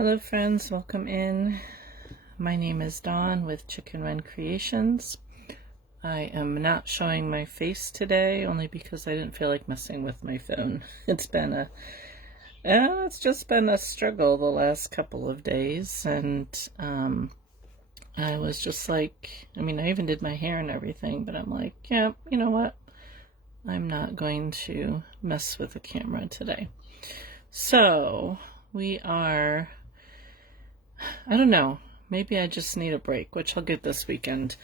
Hello friends, welcome in. My name is Dawn with Chicken Run Creations. I am not showing my face today only because I didn't feel like messing with my phone. It's just been a struggle the last couple of days, and I was just like, I even did my hair and everything, but I'm like, yeah, you know what? I'm not going to mess with the camera today. So we are, I don't know, maybe I just need a break, which I'll get this weekend.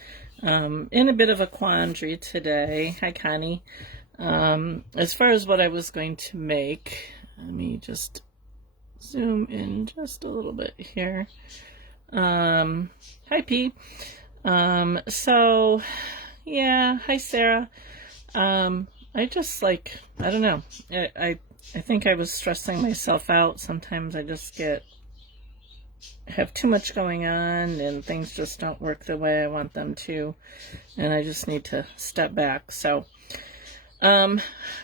In a bit of a quandary today. Hi, Connie. As far as what I was going to make, let me just zoom in just a little bit here. Hi, P. So, yeah, hi, Sarah. I just I don't know. I think I was stressing myself out. Sometimes I just have too much going on and things just don't work the way I want them to, and I just need to step back. So I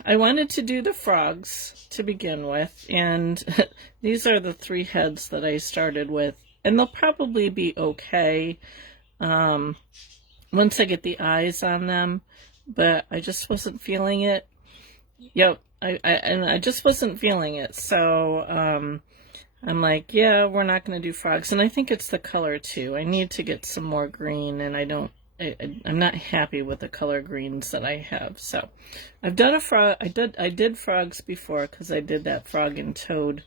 wanted to do the frogs to begin with, and these are the 3 heads that I started with, and they'll probably be okay once I get the eyes on them, but I just wasn't feeling it. Yep, I just wasn't feeling it, so I'm like, yeah, we're not going to do frogs. And I think it's the color too. I need to get some more green, and I'm not happy with the color greens that I have. So I've done a frog. I did frogs before because I did that frog and toad.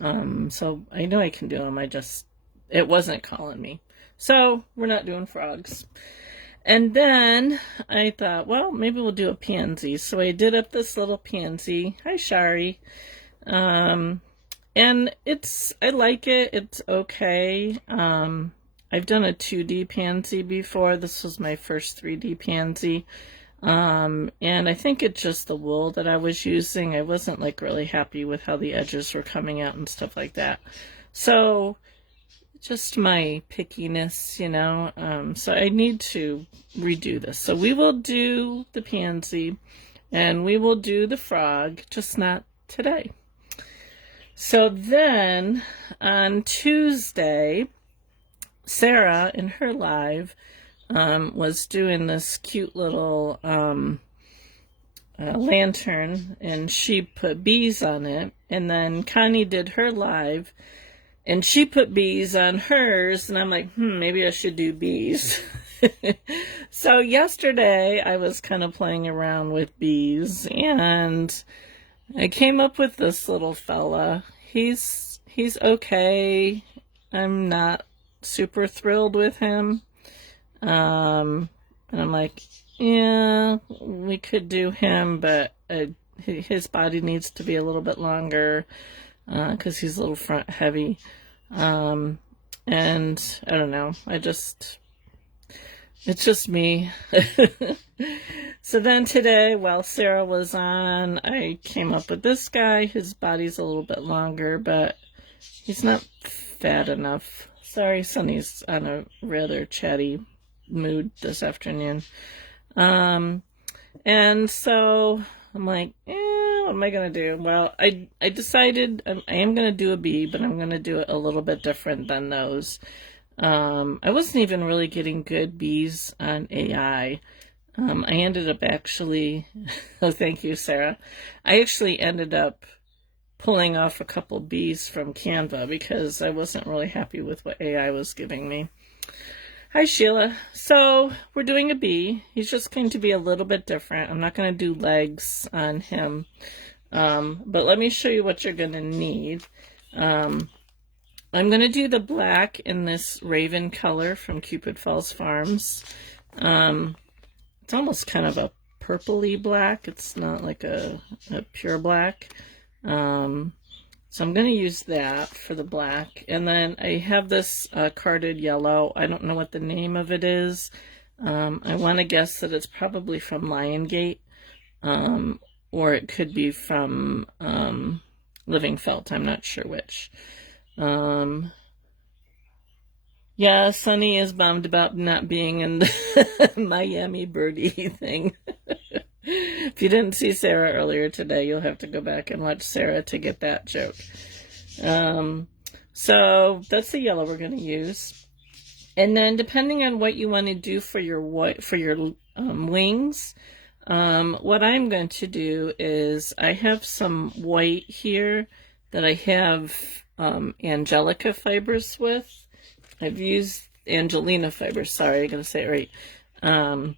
So I know I can do them. It wasn't calling me. So we're not doing frogs. And then I thought, well, maybe we'll do a pansy. So I did up this little pansy. Hi, Shari. And I like it. It's okay. I've done a 2D pansy before. This was my first 3D pansy. And I think it's just the wool that I was using. I wasn't really happy with how the edges were coming out and stuff like that. So just my pickiness, so I need to redo this. So we will do the pansy and we will do the frog, just not today. So then on Tuesday, Sarah in her live was doing this cute little lantern, and she put bees on it. And then Connie did her live and she put bees on hers, and I'm like, maybe I should do bees. So yesterday I was kind of playing around with bees, and I came up with this little fella. He's okay. I'm not super thrilled with him. And I'm like, yeah, we could do him, but his body needs to be a little bit longer because he's a little front heavy. And I don't know. It's just me. So then today, while Sarah was on, I came up with this guy. His body's a little bit longer, but he's not fat enough. Sorry, Sunny's on a rather chatty mood this afternoon. And so I'm like, what am I going to do? Well, I decided I am going to do a bee, but I'm going to do it a little bit different than those. I wasn't even really getting good bees on AI. I ended up actually, oh, thank you, Sarah. I actually ended up pulling off a couple bees from Canva because I wasn't really happy with what AI was giving me. Hi, Sheila. So we're doing a bee. He's just going to be a little bit different. I'm not going to do legs on him. But let me show you what you're going to need. I'm going to do the black in this raven color from Cupid Falls Farms. It's almost kind of a purpley black. It's not like a pure black. So I'm going to use that for the black. And then I have this carded yellow. I don't know what the name of it is. I want to guess that it's probably from Lion Gate. Or it could be from Living Felt. I'm not sure which. Yeah, Sunny is bummed about not being in the Miami birdie thing. If you didn't see Sarah earlier today, you'll have to go back and watch Sarah to get that joke. So that's the yellow we're going to use. And then depending on what you want to do for your wings, what I'm going to do is I have some white here that I have Angelica fibers with. I've used Angelina fibers. Sorry, I'm going to say it right.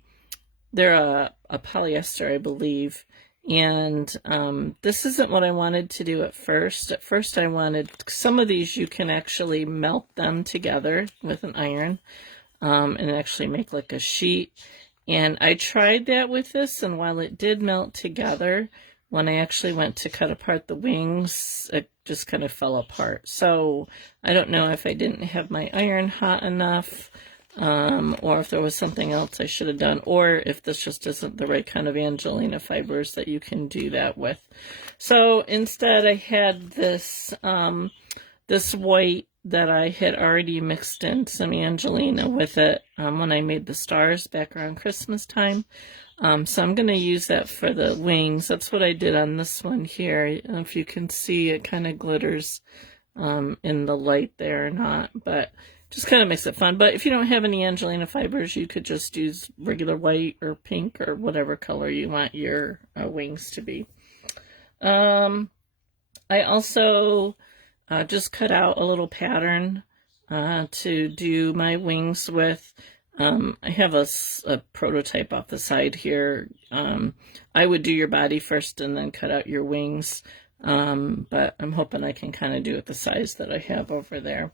They're a polyester, I believe. And this isn't what I wanted to do at first. At first I wanted, some of these you can actually melt them together with an iron and actually make like a sheet. And I tried that with this, and while it did melt together, when I actually went to cut apart the wings, it just kind of fell apart. So I don't know if I didn't have my iron hot enough, or if there was something else I should have done, or if this just isn't the right kind of Angelina fibers that you can do that with. So instead I had this, this white that I had already mixed in some Angelina with it when I made the stars back around Christmas time. So I'm going to use that for the wings. That's what I did on this one here. If you can see, it kind of glitters in the light there or not, but just kind of makes it fun. But if you don't have any Angelina fibers, you could just use regular white or pink or whatever color you want your wings to be. I also just cut out a little pattern to do my wings with. I have a prototype off the side here. I would do your body first and then cut out your wings, but I'm hoping I can kind of do it the size that I have over there.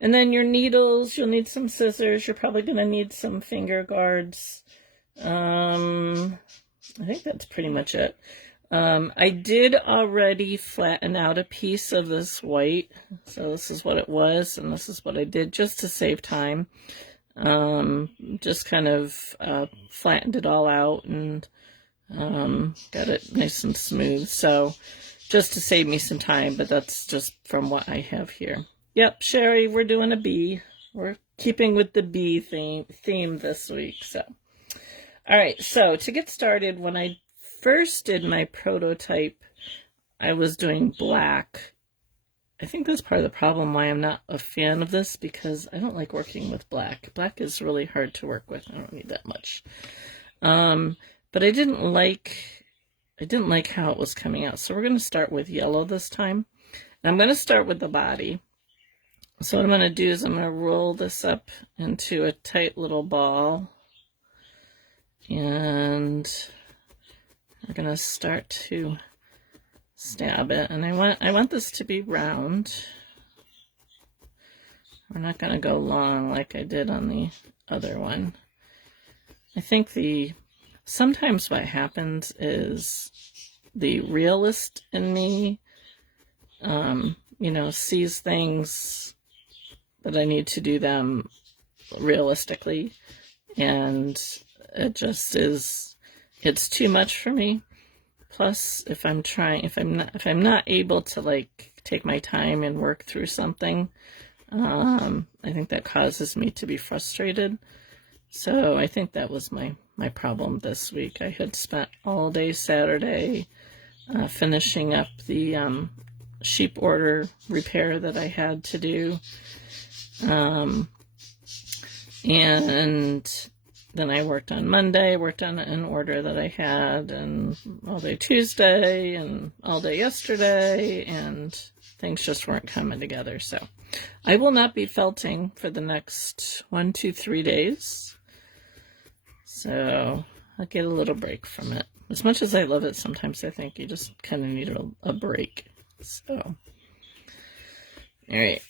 And then your needles, you'll need some scissors. You're probably going to need some finger guards. I think that's pretty much it. I did already flatten out a piece of this white. So this is what it was, and this is what I did just to save time. Just kind of flattened it all out and got it nice and smooth. So just to save me some time, but that's just from what I have here. Yep, Sherry, we're doing a bee. We're keeping with the bee theme this week. So, all right, so to get started, when I first did my prototype, I was doing black. I think that's part of the problem why I'm not a fan of this, because I don't like working with black. Black is really hard to work with. I don't need that much. But I didn't like how it was coming out. So we're going to start with yellow this time. And I'm going to start with the body. So what I'm going to do is I'm going to roll this up into a tight little ball. And we're going to start to stab it. And I want this to be round. We're not going to go long like I did on the other one. I think sometimes what happens is the realist in me, sees things that I need to do them realistically, and it just is, it's too much for me. Plus, if I'm not able to like take my time and work through something, I think that causes me to be frustrated. So I think that was my problem this week. I had spent all day Saturday finishing up the sheep order repair that I had to do. And then I worked on Monday, worked on an order that I had, and all day Tuesday, and all day yesterday, and things just weren't coming together. So I will not be felting for the next 1, 2, 3 days. So I'll get a little break from it. As much as I love it, sometimes I think you just kind of need a break. So, all right.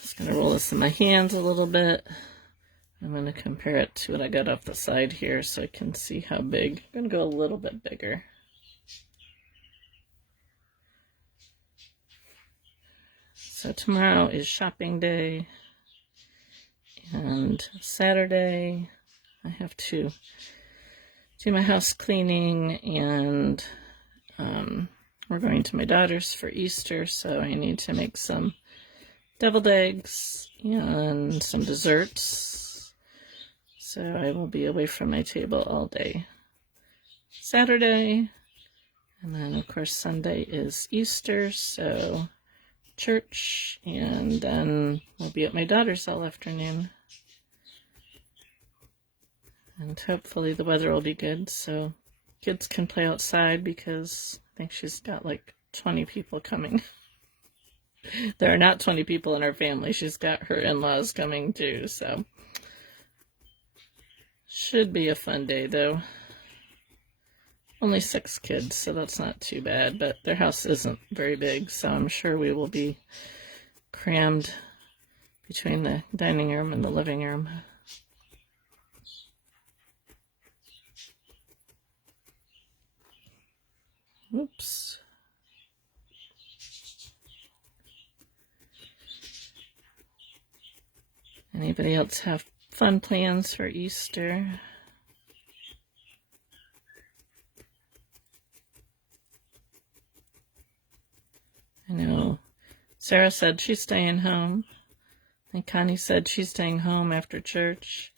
Just going to roll this in my hands a little bit. I'm going to compare it to what I got off the side here so I can see how big. I'm going to go a little bit bigger. So tomorrow is shopping day, and Saturday I have to do my house cleaning, and we're going to my daughter's for Easter, so I need to make some deviled eggs and some desserts. So I will be away from my table all day Saturday. And then, of course, Sunday is Easter, so church, and then we'll be at my daughter's all afternoon. And hopefully the weather will be good, so kids can play outside, because I think she's got like 20 people coming. There are not 20 people in her family. She's got her in-laws coming too, so should be a fun day though. Only 6 kids, so that's not too bad, but their house isn't very big, so I'm sure we will be crammed between the dining room and the living room. Oops. Anybody else have fun plans for Easter? I know Sarah said she's staying home. I think Connie said she's staying home after church.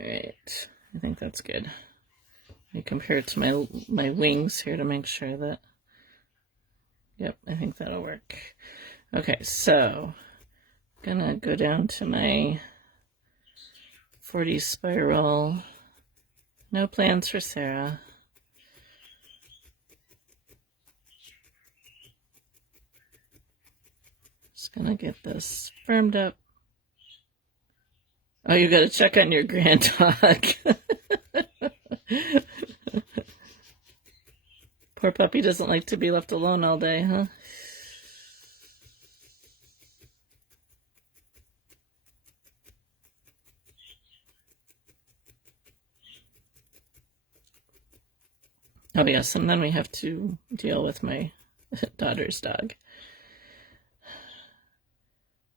Alright, I think that's good. I compare it to my wings here to make sure that, yep, I think that'll work. Okay, so I'm gonna go down to my 40 spiral. No plans for Sarah. Just gonna get this firmed up. Oh, you gotta check on your grand dog. Poor puppy doesn't like to be left alone all day, huh? Oh yes, and then we have to deal with my daughter's dog.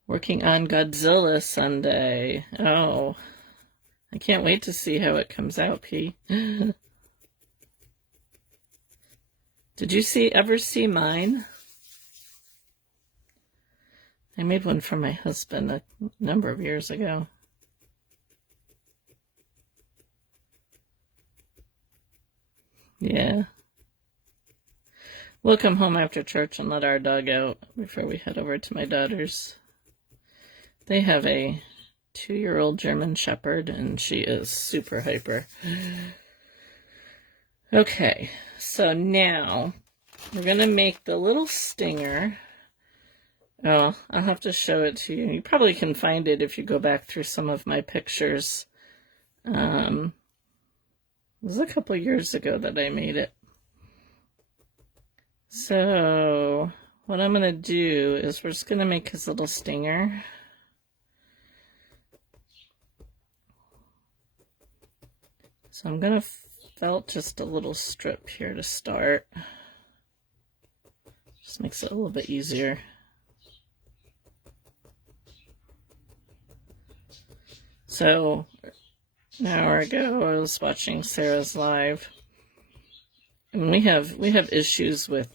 Working on Godzilla Sunday. Oh, I can't wait to see how it comes out, P. Did you ever see mine? I made one for my husband a number of years ago. Yeah. We'll come home after church and let our dog out before we head over to my daughter's. They have a 2-year-old German Shepherd, and she is super hyper. Okay, so now we're going to make the little stinger. Oh, I'll have to show it to you. You probably can find it if you go back through some of my pictures. It was a couple years ago that I made it. So what I'm going to do is we're just going to make his little stinger. So I'm going to felt just a little strip here to start. Just makes it a little bit easier. So an hour ago I was watching Sarah's live, and we have issues with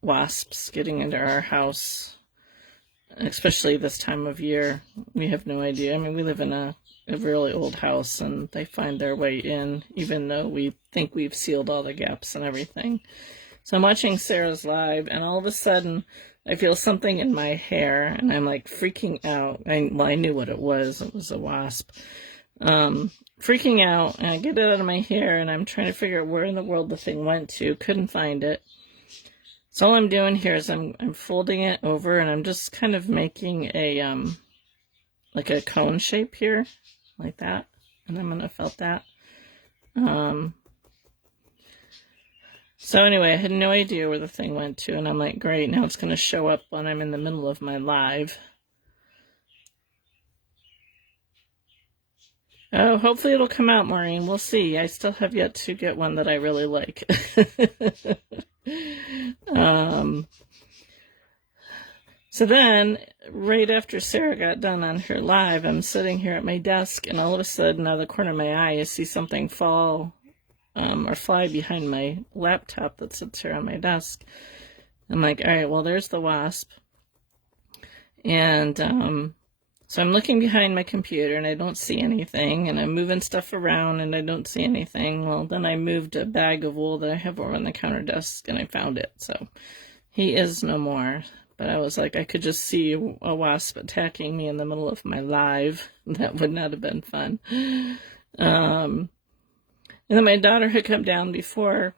wasps getting into our house, especially this time of year. We have no idea. I mean, we live in a really old house, and they find their way in, even though we think we've sealed all the gaps and everything. So I'm watching Sarah's live, and all of a sudden I feel something in my hair, and I'm like freaking out. I knew what it was. It was a wasp. Freaking out, and I get it out of my hair, and I'm trying to figure out where in the world the thing went to. Couldn't find it. So all I'm doing here is I'm folding it over, and I'm just kind of making a like a cone shape here, like that. And I'm gonna felt that. So anyway, I had no idea where the thing went to, and I'm like, great, now it's gonna show up when I'm in the middle of my live. Oh, hopefully it'll come out, Maureen. We'll see. I still have yet to get one that I really like. So then, right after Sarah got done on her live, I'm sitting here at my desk, and all of a sudden, out of the corner of my eye, I see something fall or fly behind my laptop that sits here on my desk. I'm like, all right, well, there's the wasp. And so I'm looking behind my computer and I don't see anything, and I'm moving stuff around and I don't see anything. Well, then I moved a bag of wool that I have over on the counter desk and I found it. So he is no more. But I was like, I could just see a wasp attacking me in the middle of my live. That would not have been fun. And then my daughter had come down before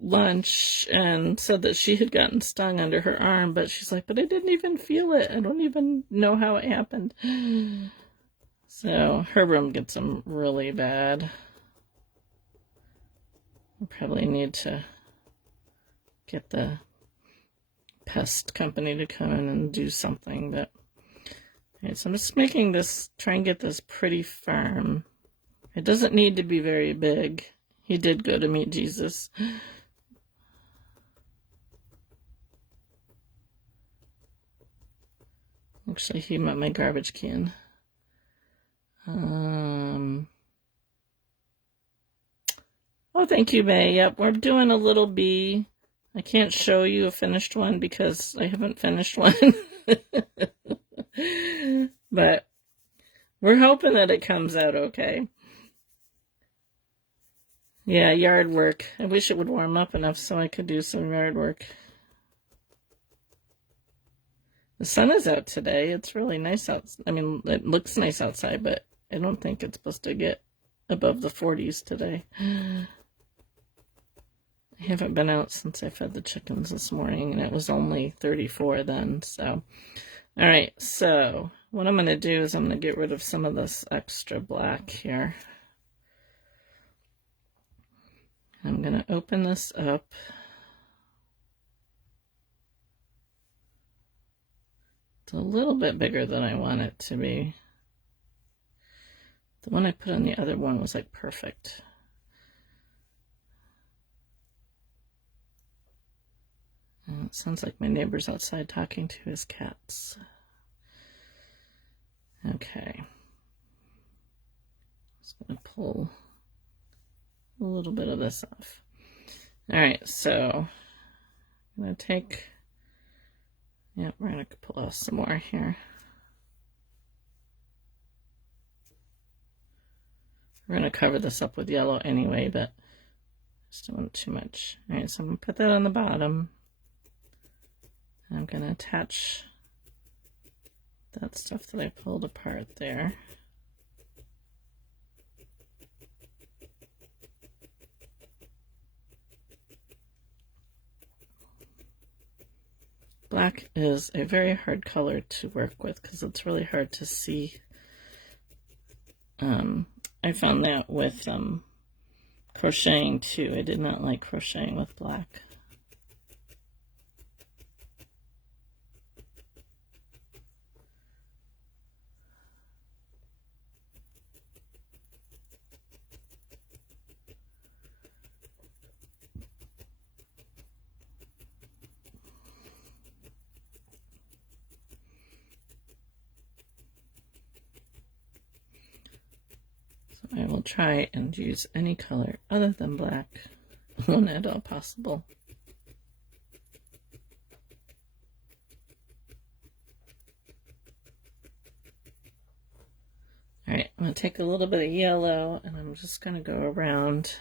lunch and said that she had gotten stung under her arm, but she's like, but I didn't even feel it. I don't even know how it happened. So her room gets them really bad. I probably need to get the pest company to come in and do something. But okay, so I'm just making this, try and get this pretty firm. It doesn't need to be very big. He did go to meet Jesus. Actually, he met my garbage can. Oh, thank you, May. Yep, we're doing a little bee. I can't show you a finished one because I haven't finished one. But we're hoping that it comes out okay. Yeah, yard work. I wish it would warm up enough so I could do some yard work. The sun is out today. It's really nice out. I mean, it looks nice outside, but I don't think it's supposed to get above the 40s today. I haven't been out since I fed the chickens this morning, and it was only 34 then. So, all right. So what I'm going to do is I'm going to get rid of some of this extra black here. I'm going to open this up. It's a little bit bigger than I want it to be. The one I put on the other one was like perfect. And it sounds like my neighbor's outside talking to his cats. Okay. Just going to pull a little bit of this off. All right, so I'm going to take, we're going to pull off some more here. We're going to cover this up with yellow anyway, but just don't want too much. All right, so I'm going to put that on the bottom. I'm going to attach that stuff that I pulled apart there. Black is a very hard color to work with because it's really hard to see. I found that with crocheting too. I did not like crocheting with black. I will try and use any color other than black when at all possible. Alright, I'm going to take a little bit of yellow and I'm just going to go around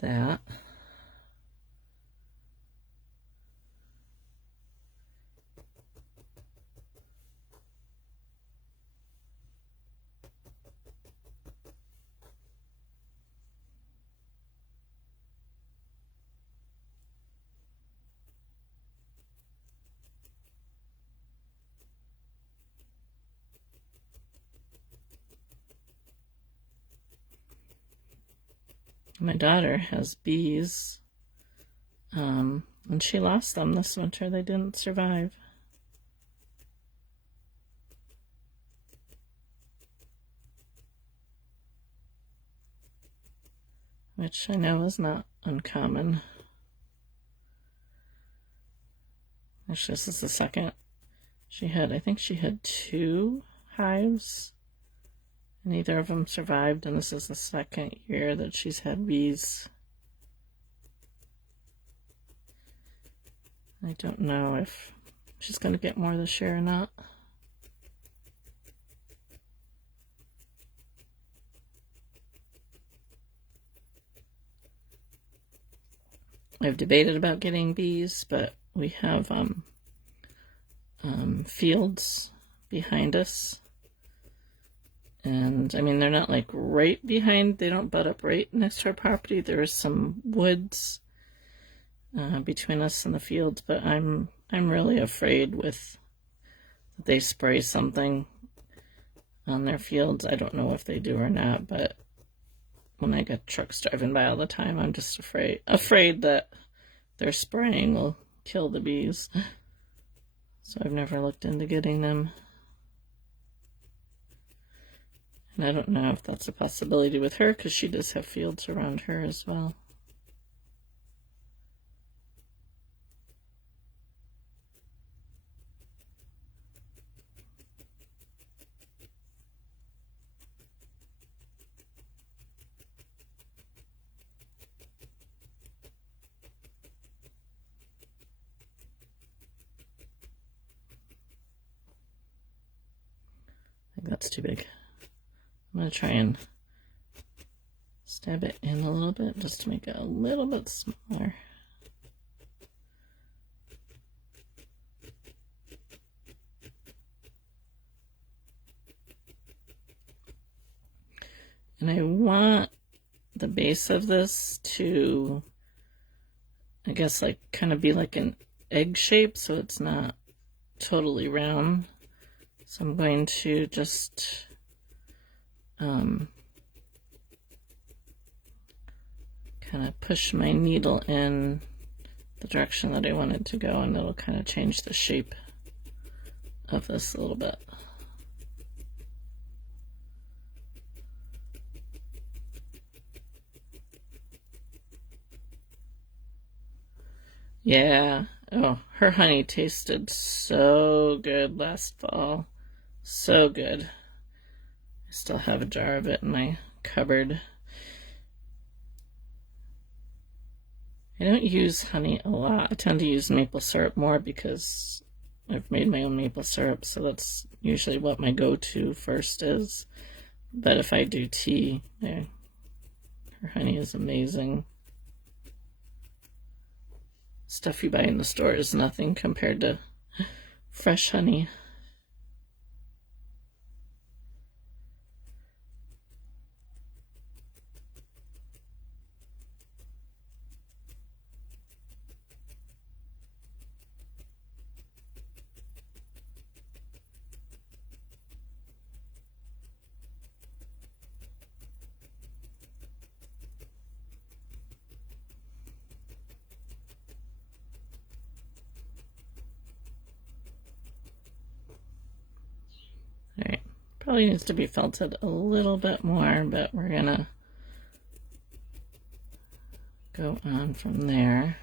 that. My daughter has bees, and she lost them this winter. They didn't survive. Which I know is not uncommon. Actually, this is the second she had. I think she had 2 hives, Neither of them survived, and this is the second year that she's had bees. I don't know if she's going to get more this year or not. I've debated about getting bees, but we have fields behind us. And, I mean, they're not like right behind, they don't butt up right next to our property. There is some woods between us and the fields, but I'm really afraid with they spray something on their fields. I don't know if they do or not, but when I get trucks driving by all the time, I'm just afraid that their spraying will kill the bees. So I've never looked into getting them. And I don't know if that's a possibility with her, because she does have fields around her as well. I think that's too big. I'm going to try and stab it in a little bit just to make it a little bit smaller. And I want the base of this to, I guess, like kind of be like an egg shape, so it's not totally round. So I'm going to just kind of push my needle in the direction that I want it to go, and it'll kind of change the shape of this a little bit. Yeah. Oh, her honey tasted so good last fall. So good. I still have a jar of it in my cupboard. I don't use honey a lot. I tend to use maple syrup more because I've made my own maple syrup, so that's usually what my go-to first is. But if I do tea, yeah, her honey is amazing. Stuff you buy in the store is nothing compared to fresh honey. Alright, probably needs to be felted a little bit more, but we're gonna go on from there.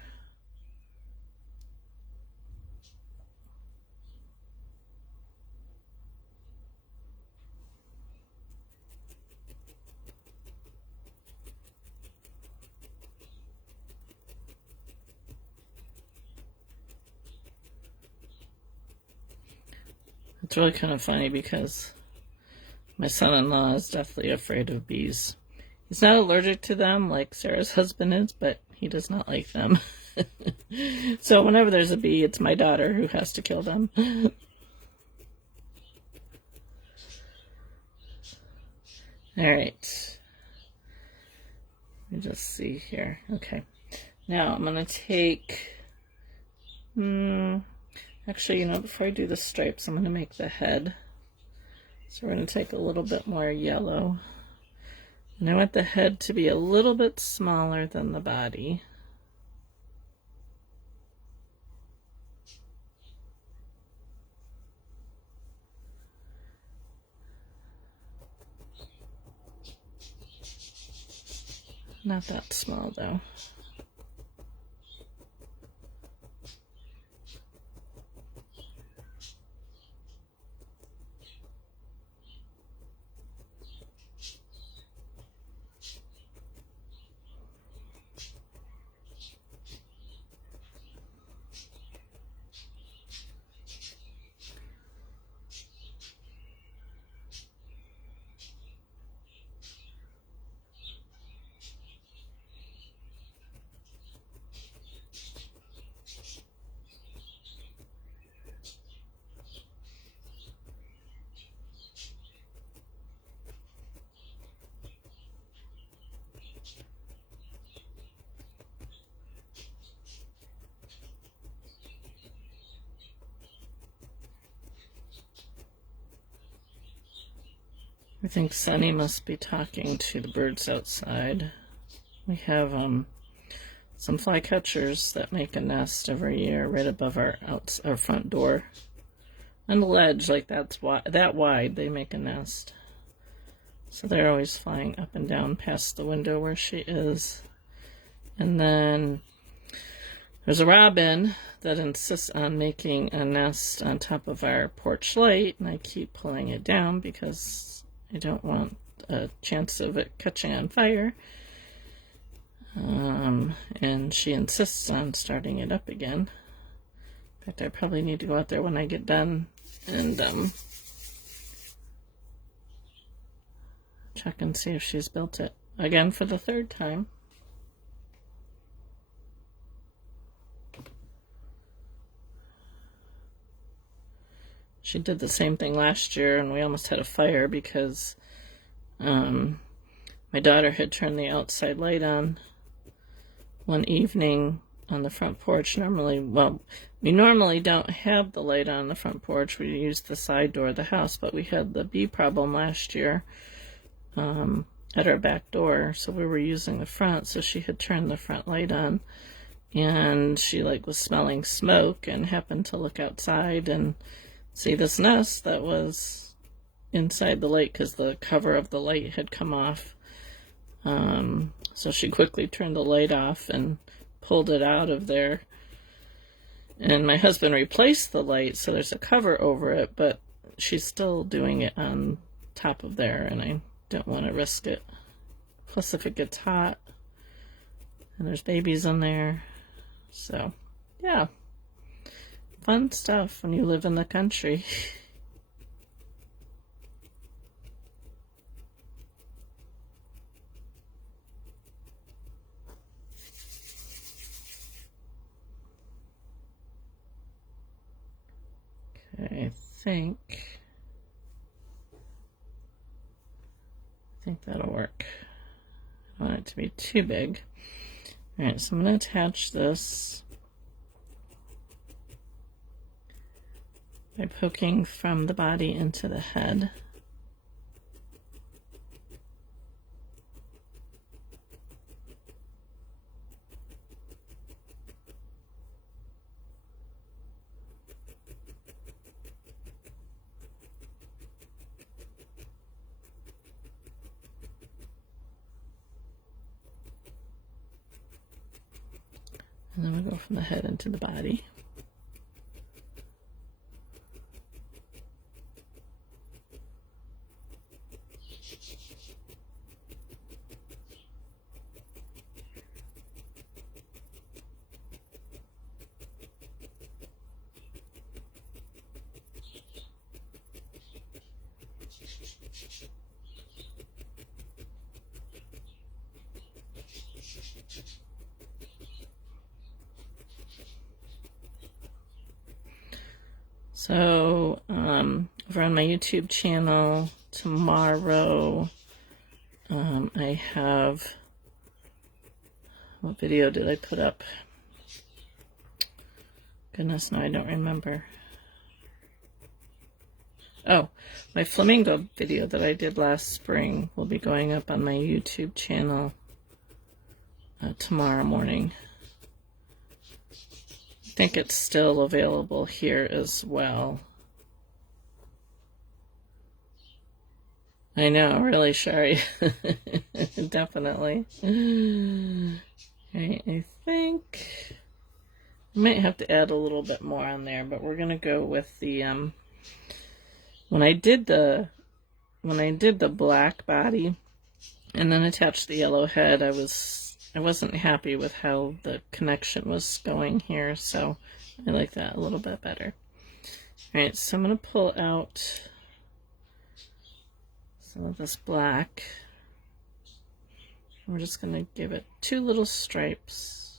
It's really kind of funny because my son-in-law is definitely afraid of bees. He's not allergic to them like Sarah's husband is, but he does not like them. So whenever there's a bee, it's my daughter who has to kill them. Alright. Let me just see here. Okay. Now I'm going to take... Actually, you know, before I do the stripes, I'm going to make the head. So we're going to take a little bit more yellow. And I want the head to be a little bit smaller than the body. Not that small, though. I think Sunny must be talking to the birds outside. We have some flycatchers that make a nest every year right above our front door. On the ledge, like that wide, they make a nest. So they're always flying up and down past the window where she is. And then there's a robin that insists on making a nest on top of our porch light, and I keep pulling it down because I don't want a chance of it catching on fire. And she insists on starting it up again. In fact, I probably need to go out there when I get done and check and see if she's built it again for the third time. She did the same thing last year, and we almost had a fire because my daughter had turned the outside light on one evening on the front porch. We normally don't have the light on the front porch. We use the side door of the house, but we had the bee problem last year at our back door, so we were using the front. So she had turned the front light on, and she was smelling smoke and happened to look outside and see this nest that was inside the light because the cover of the light had come off. So she quickly turned the light off and pulled it out of there. And my husband replaced the light, so there's a cover over it, but she's still doing it on top of there, and I don't want to risk it. Plus, if it gets hot, and there's babies in there. So, yeah. Fun stuff when you live in the country. Okay, I think that'll work. I don't want it to be too big. Alright, so I'm going to attach this by poking from the body into the head. And then we'll go from the head into the body. So, over on my YouTube channel tomorrow, I have, what video did I put up? Goodness, no, I don't remember. Oh, my flamingo video that I did last spring will be going up on my YouTube channel tomorrow morning. I think it's still available here as well. I know, really, Shari. Definitely. Alright, I think I might have to add a little bit more on there, but we're gonna go with the when I did the black body and then attached the yellow head, I wasn't happy with how the connection was going here, so I like that a little bit better. Alright, so I'm going to pull out some of this black. We're just going to give it 2 little stripes.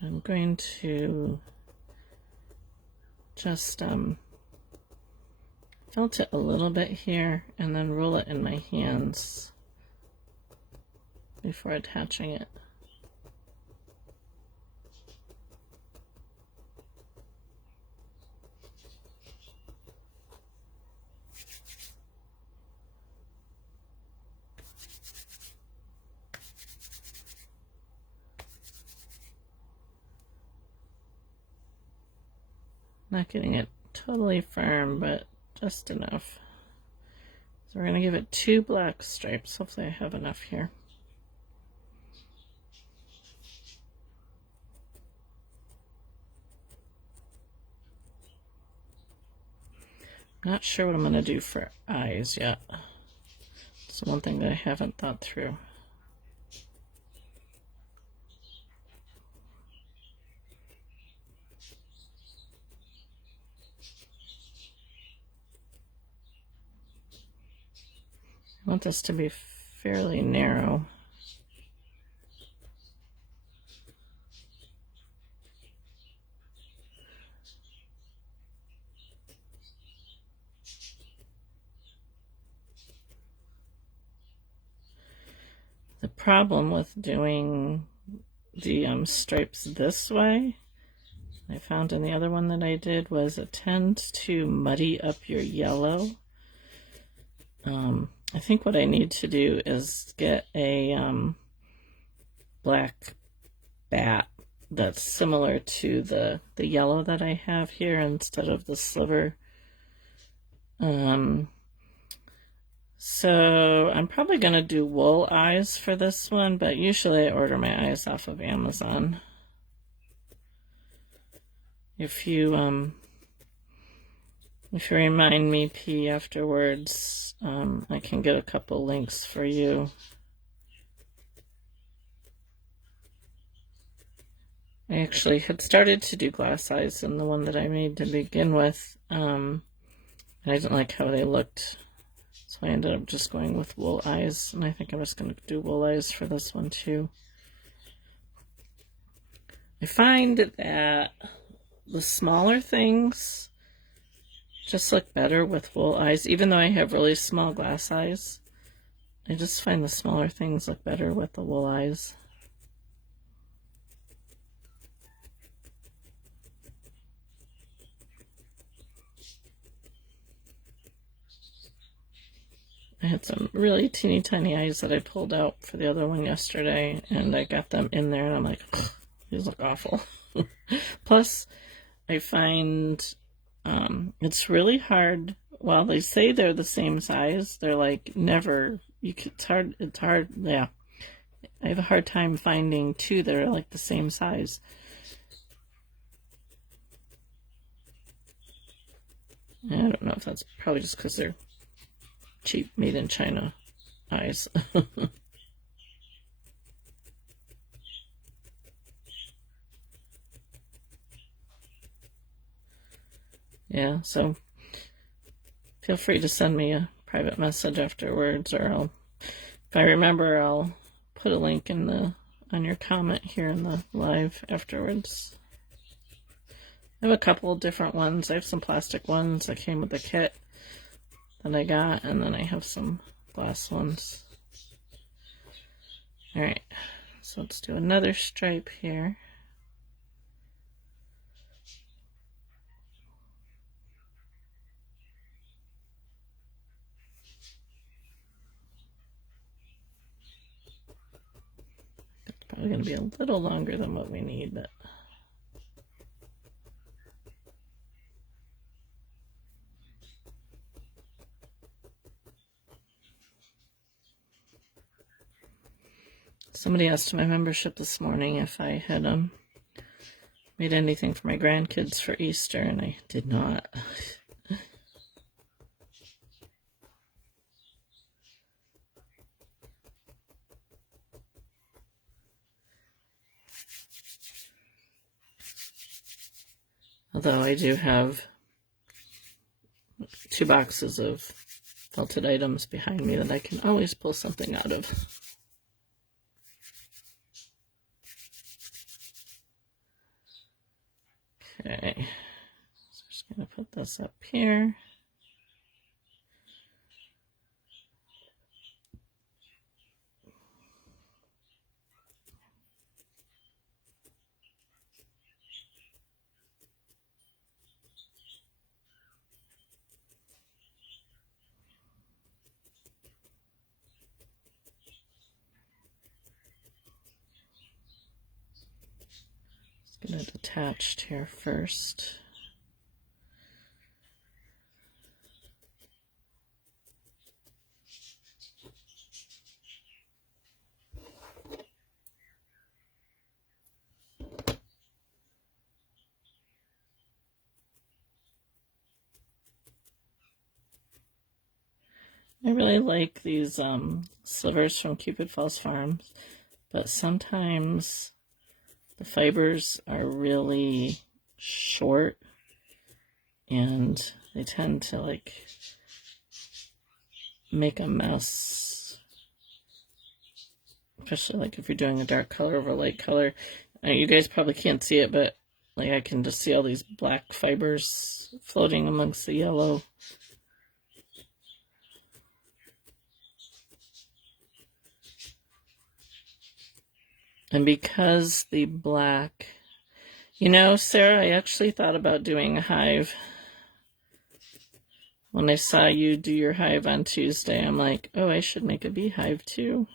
I'm going to just felt it a little bit here and then roll it in my hands before attaching it. Not getting it totally firm, but just enough. So we're going to give it 2 black stripes. Hopefully I have enough here. Not sure what I'm going to do for eyes yet. It's one thing that I haven't thought through. I want this to be fairly narrow. The problem with doing the stripes this way, I found in the other one that I did, was it tends to muddy up your yellow. I think what I need to do is get a black bat that's similar to the yellow that I have here instead of the sliver. So I'm probably going to do wool eyes for this one, but usually I order my eyes off of Amazon. If you remind me, P, afterwards, I can get a couple links for you. I actually had started to do glass eyes in the one that I made to begin with. I didn't like how they looked, so I ended up just going with wool eyes, and I think I'm just going to do wool eyes for this one too. I find that the smaller things just look better with wool eyes, even though I have really small glass eyes. I just find the smaller things look better with the wool eyes. I had some really teeny tiny eyes that I pulled out for the other one yesterday, and I got them in there, and I'm like, these look awful. Plus, I find it's really hard. While they say they're the same size, they're like never. It's hard. Yeah, I have a hard time finding two that are like the same size. I don't know if that's probably just because they're cheap, made in China eyes. Yeah, so feel free to send me a private message afterwards, or if I remember, I'll put a link on your comment here in the live afterwards. I have a couple different ones. I have some plastic ones that came with the kit that I got, and then I have some glass ones. Alright, so let's do another stripe here. It's probably going to be a little longer than what we need, but somebody asked my membership this morning if I had made anything for my grandkids for Easter, and I did not. Although I do have 2 boxes of felted items behind me that I can always pull something out of. Okay, so I'm just going to put this up here. Just get it attached here first. I really like these slivers from Cupid Falls Farms, but sometimes the fibers are really short and they tend to like make a mess, especially like if you're doing a dark color over a light color. You guys probably can't see it, but like I can just see all these black fibers floating amongst the yellow. And because the black, you know, Sarah, I actually thought about doing a hive. When I saw you do your hive on Tuesday, I'm like, oh, I should make a beehive too.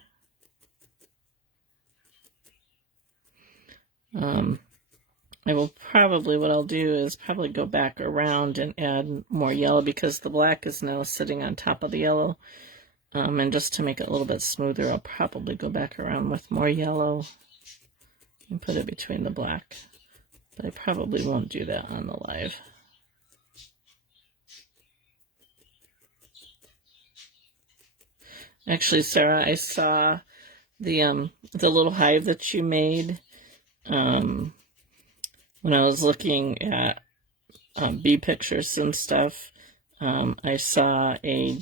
I will probably, what I'll do is probably go back around and add more yellow because the black is now sitting on top of the yellow. And just to make it a little bit smoother, I'll probably go back around with more yellow and put it between the black. But I probably won't do that on the live. Actually, Sarah, I saw the little hive that you made when I was looking at bee pictures and stuff. I saw a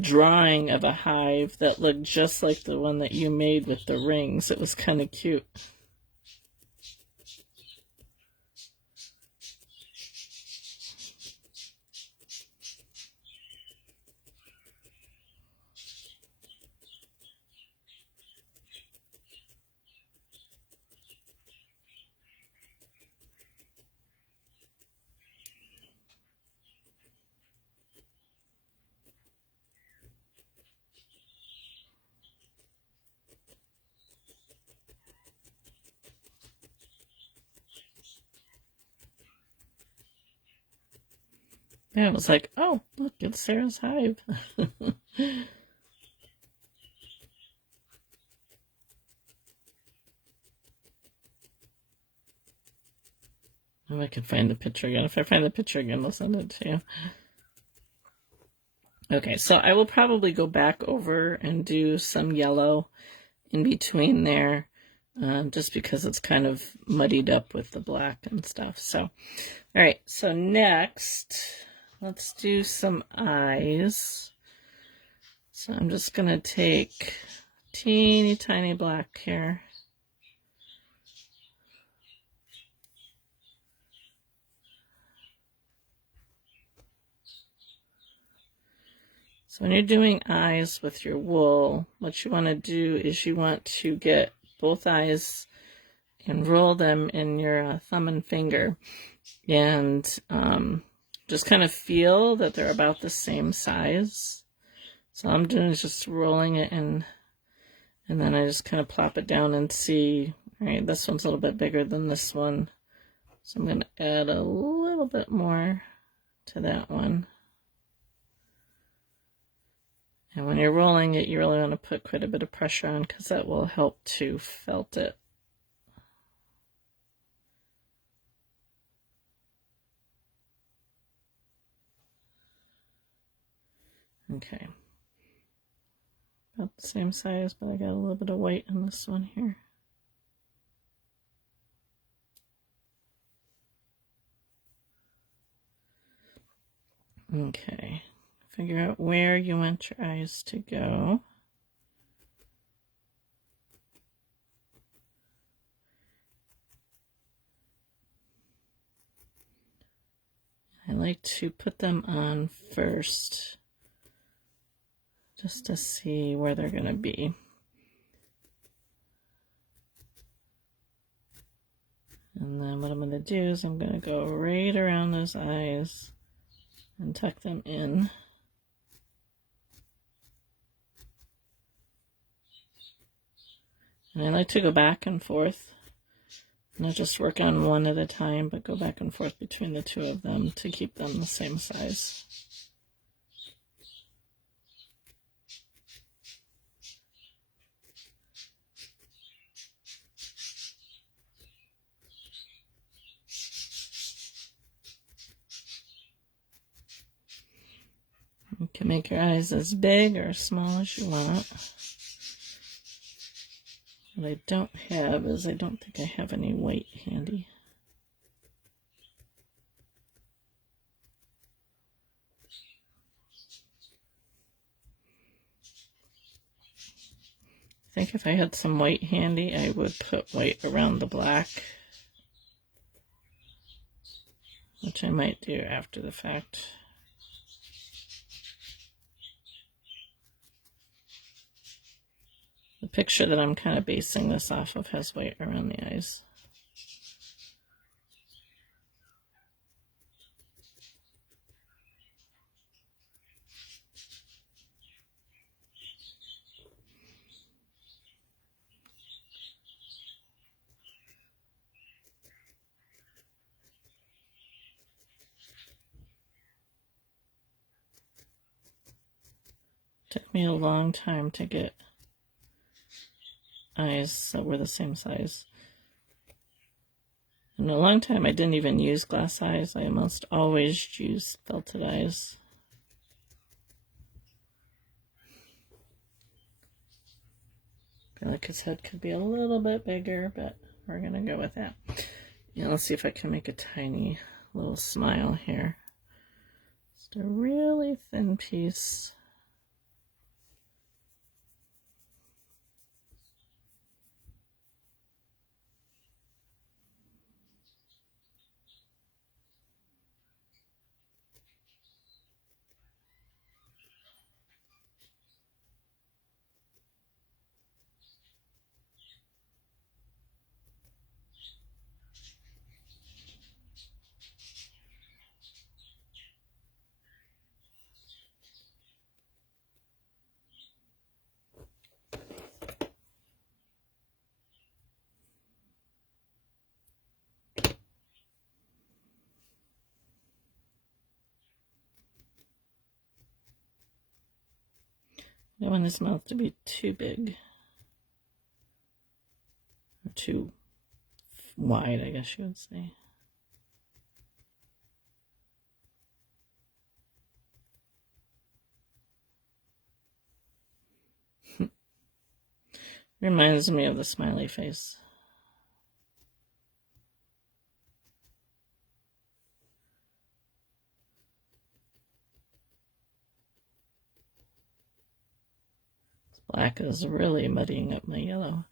drawing of a hive that looked just like the one that you made with the rings. It was kind of cute. Yeah, I was like, oh, look, it's Sarah's hive. If I can find the picture again. If I find the picture again, I'll send it to you. Okay, so I will probably go back over and do some yellow in between there, just because it's kind of muddied up with the black and stuff. So, all right, so next, let's do some eyes. So I'm just going to take teeny tiny black here. So when you're doing eyes with your wool, what you want to do is you want to get both eyes and roll them in your thumb and finger, and just kind of feel that they're about the same size. So all I'm doing is just rolling it in, and then I just kind of plop it down and see, all right, this one's a little bit bigger than this one. So I'm going to add a little bit more to that one. And when you're rolling it, you really want to put quite a bit of pressure on because that will help to felt it. Okay. About the same size, but I got a little bit of white in this one here. Okay. Figure out where you want your eyes to go. I like to put them on first, just to see where they're going to be. And then what I'm going to do is I'm going to go right around those eyes and tuck them in. And I like to go back and forth, not just work on one at a time, but go back and forth between the two of them to keep them the same size. Okay, can make your eyes as big or as small as you want. What I don't have is I don't think I have any white handy. I think if I had some white handy, I would put white around the black, which I might do after the fact. The picture that I'm kind of basing this off of has white around the eyes. Took me a long time to get eyes that were the same size. In a long time I didn't even use glass eyes. I almost always use felted eyes. I feel like his head could be a little bit bigger, but we're gonna go with that. Yeah, let's see if I can make a tiny little smile here. Just a really thin piece. I don't want his mouth to be too big. Or too wide, I guess you would say. Reminds me of the smiley face. This black is really muddying up my yellow.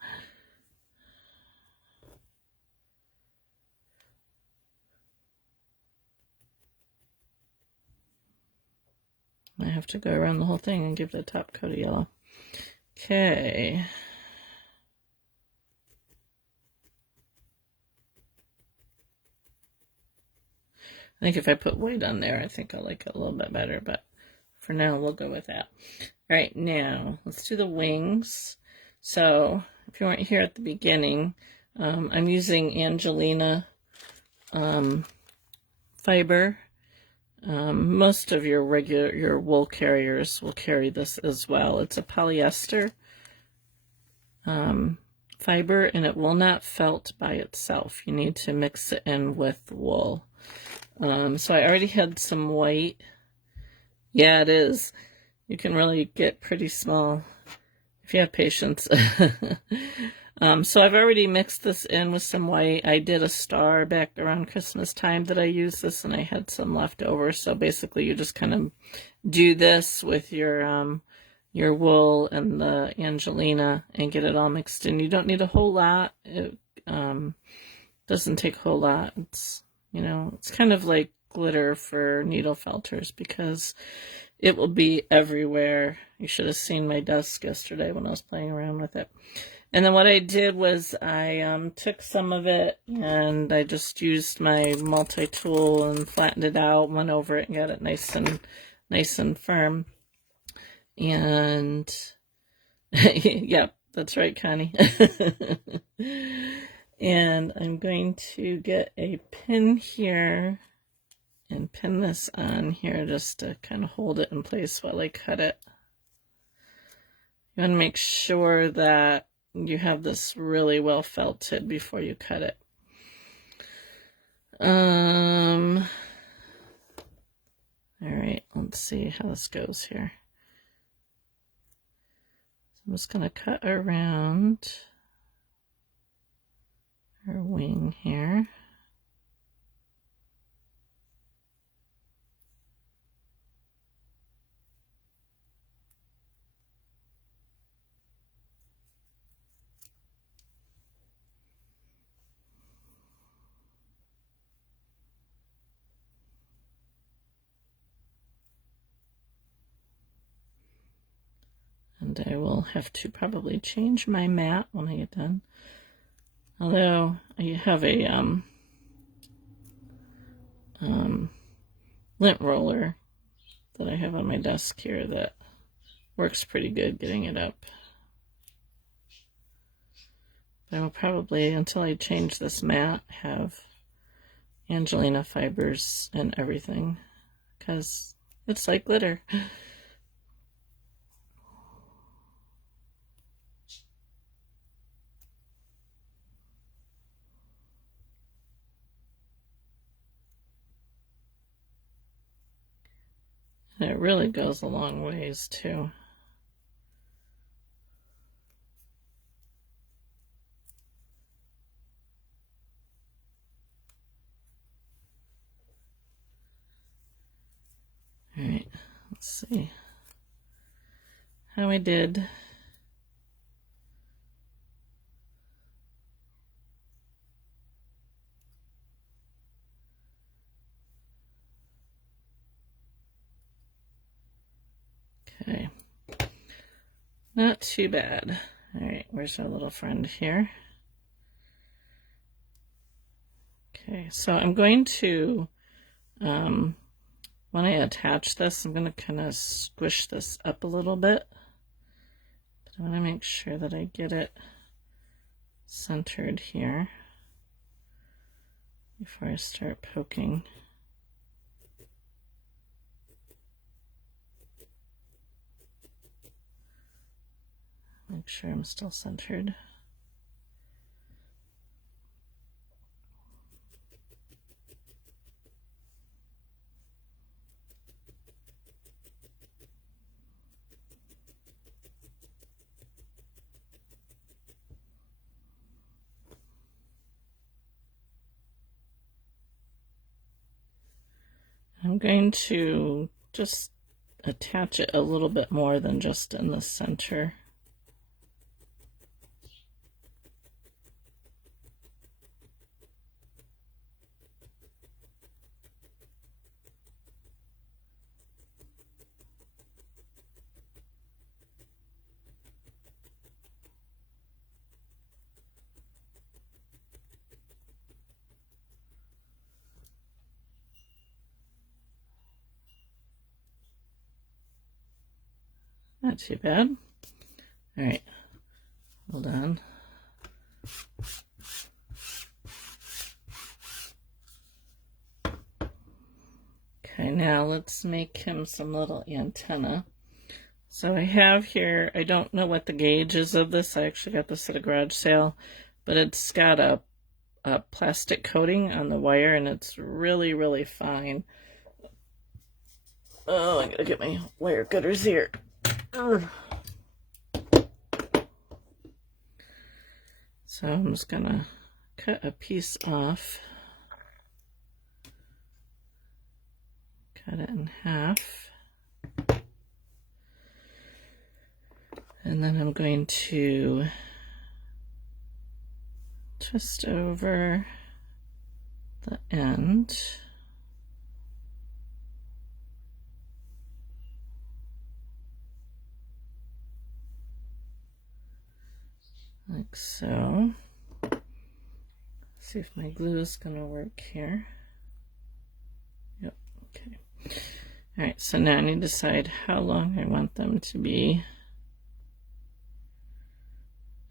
I have to go around the whole thing and give the top coat of yellow. Okay. I think if I put white on there, I think I'll like it a little bit better, but for now, we'll go with that. All right, now, let's do the wings. So, if you weren't here at the beginning, I'm using Angelina fiber. Most of your wool carriers will carry this as well. It's a polyester fiber, and it will not felt by itself. You need to mix it in with wool. So I already had some white. Yeah, it is. You can really get pretty small if you have patience. So I've already mixed this in with some white. I did a star back around Christmas time that I used this, and I had some left over. So basically you just kind of do this with your wool and the Angelina and get it all mixed in. You don't need a whole lot. It doesn't take a whole lot. It's, you know, it's kind of like glitter for needle felters because it will be everywhere. You should have seen my desk yesterday when I was playing around with it. And then what I did was I took some of it and I just used my multi-tool and flattened it out, went over it and got it nice and firm. And yep, that's right, Connie. And I'm going to get a pin here and pin this on here just to kind of hold it in place while I cut it. You want to make sure that you have this really well felted before you cut it. I All right, let's see how this goes here. So I'm just going to cut around her wing here. And I will have to probably change my mat when I get done. Although I have a lint roller that I have on my desk here that works pretty good getting it up. But I will probably, until I change this mat, have Angelina fibers and everything, because it's like glitter. And it really goes a long ways too. All right, let's see how I did. Okay, not too bad. All right, where's our little friend here? Okay, so I'm going to, when I attach this, I'm going to kind of squish this up a little bit. But I want to make sure that I get it centered here before I start poking. Make sure I'm still centered. I'm going to just attach it a little bit more than just in the center. Not too bad. All right, hold on. Okay, now let's make him some little antenna. So I have here, I don't know what the gauge is of this. I actually got this at a garage sale, but it's got a plastic coating on the wire, and it's really, really fine. Oh, I gotta get my wire cutters here. Ugh. So I'm just gonna cut a piece off. Cut it in half. And then I'm going to twist over the end. Like so. See if my glue is going to work here. Yep, okay. All right, so now I need to decide how long I want them to be.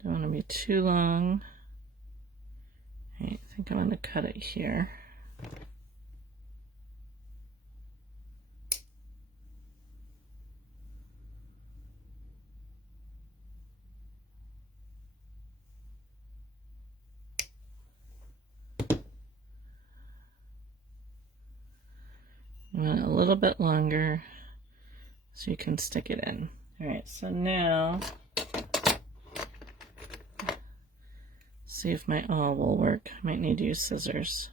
Don't want to be too long. All right, I think I'm going to cut it here. want it a little bit longer so you can stick it in. All right, so now see if my awl will work. I might need to use scissors.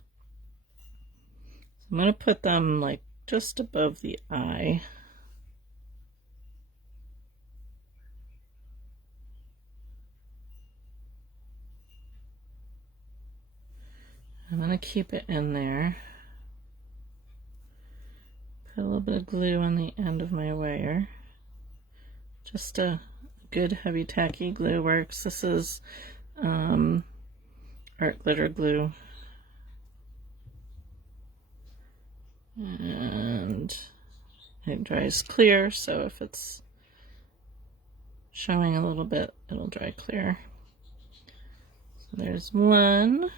So I'm going to put them like just above the eye. I'm going to keep it in there. Put a little bit of glue on the end of my wire. Just a good heavy tacky glue works. This is art glitter glue. And it dries clear, so if it's showing a little bit, it'll dry clear. So there's one.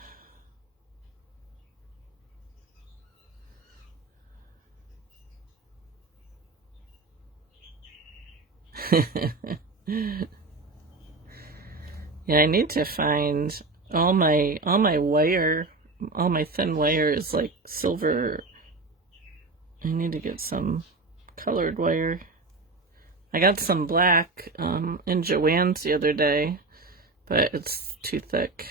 Yeah, I need to find all my wire, all my thin wire is like silver. I need to get some colored wire. I got some black in Joann's the other day, but it's too thick.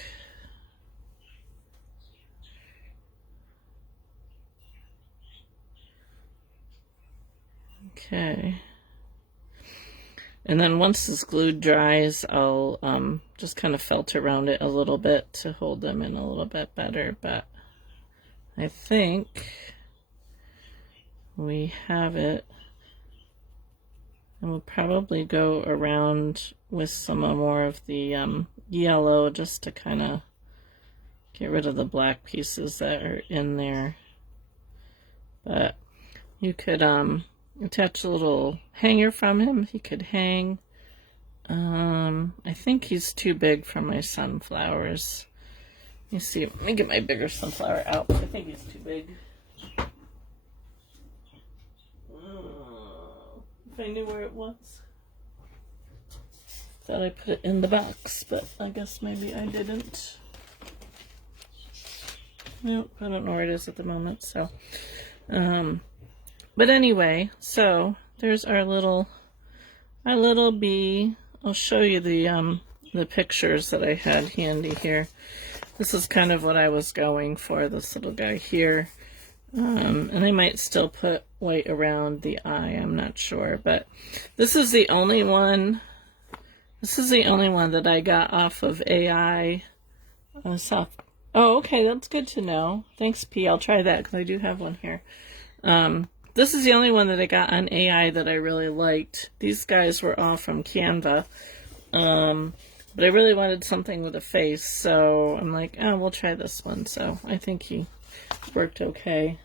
Okay. And then once this glue dries, I'll just kind of felt around it a little bit to hold them in a little bit better. But I think we have it. And we'll probably go around with some more of the yellow just to kind of get rid of the black pieces that are in there. But you could attach a little hanger from him. He could hang. I think he's too big for my sunflowers. Let me see. Let me get my bigger sunflower out. I think he's too big. If I knew where it was. Thought I put it in the box, but I guess maybe I didn't. Nope, I don't know where it is at the moment, so. But anyway, so there's our little bee. I'll show you the pictures that I had handy here. This is kind of what I was going for, this little guy here. And I might still put white around the eye, I'm not sure, but this is the only one. This is the only one that I got off of AI. Soft. Oh, okay, that's good to know. Thanks, P. I'll try that because I do have one here. This is the only one that I got on AI that I really liked. These guys were all from Canva. But I really wanted something with a face, so I'm like, oh, we'll try this one. So I think he worked okay.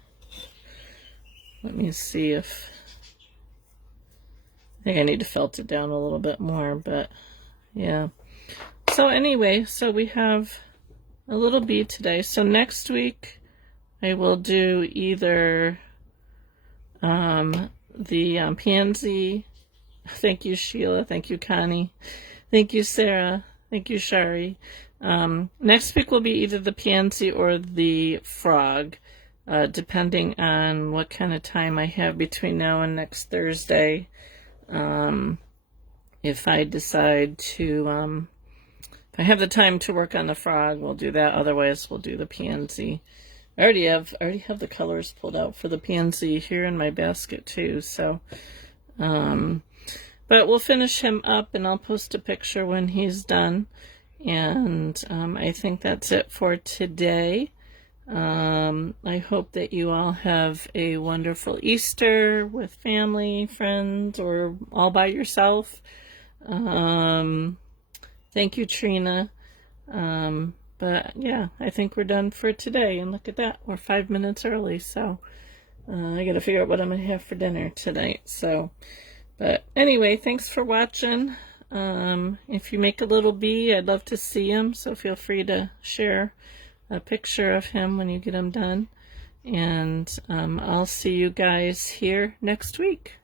Let me see if... I think I need to felt it down a little bit more, but yeah. So anyway, so we have a little bee today. So next week I will do either the pansy. Thank you, Sheila. Thank you, Connie. Thank you, Sarah. Thank you, Shari. Next week will be either the pansy or the frog, depending on what kind of time I have between now and next Thursday. If I decide to, if I have the time to work on the frog, we'll do that. Otherwise, we'll do the pansy. I already have the colors pulled out for the pansy here in my basket too. So, but we'll finish him up, and I'll post a picture when he's done. And I think that's it for today. I hope that you all have a wonderful Easter with family, friends, or all by yourself. Thank you, Trina. But yeah, I think we're done for today. And look at that, we're 5 minutes early. So I gotta figure out what I'm gonna have for dinner tonight. So, but anyway, thanks for watching. If you make a little bee, I'd love to see him. So feel free to share a picture of him when you get him done. And I'll see you guys here next week.